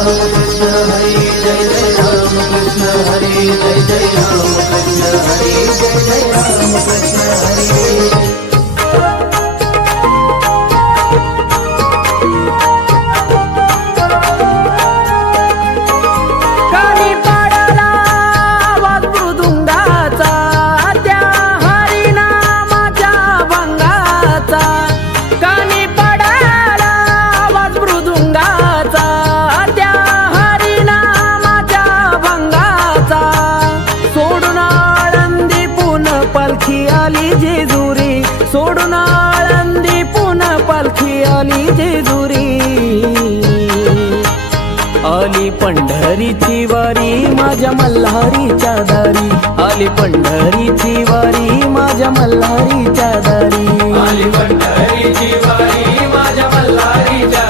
राम कृष्ण हरी जय जय राम कृष्ण हरी जय जय राम कृष्ण हरी जय जय राम कृष्ण हरी। पालखी आली जेजुरी सोडून आळंदी पुन्हा पालखी आली जेजुरी। आली पंढरीची वारी माझ्या मल्हारीच्या दारी आली पंढरीची वारी माझ्या मल्हारीच्या दारी आली पंढरीची वारी माझ्या मल्हारीच्या